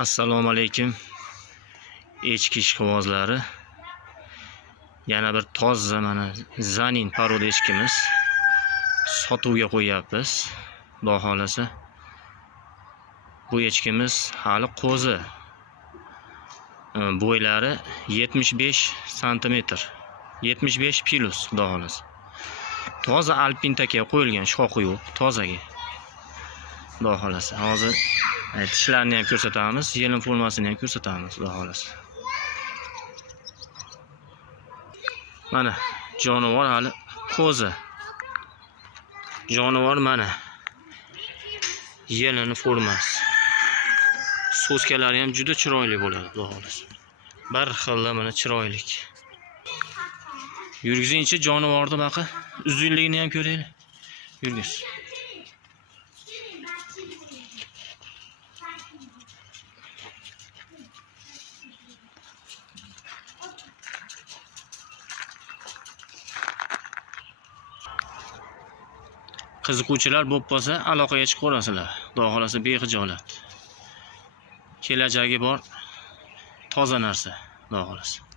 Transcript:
Assalomu alaykum. Echki ishqibozlari. Yana bir toza mana zanin paroda echkimiz sotuvga qo'yapmiz. Xudo xolasa. Bu echkimiz hali qo'zi. Bo'ylari 75 sm. 75 plus xudo xolasa. Toza alpin taka qo'yilgan, shoxi yo'q, tozaga. Xudo xolasa. Hozir tishlarini ham ko'rsatamiz, yelin formasini ham ko'rsatamiz, xudo xolasa. Mana jonivor hali qo'zi. Jonivor mana yelini formasi. So'skalari ham juda chiroyli bo'ladi, xudo xolasa. Bir xilda mana chiroylik. Yurgizingchi jonivorni baqa, uzunligini ham ko'raylik. Yurgiz. Qiziquvchilar bo'lib qolsa, aloqaga chiqib ko'rasizlar. Xudo xolasa bexijolat. Kelajagi bor toza narsa, xudo xolasa.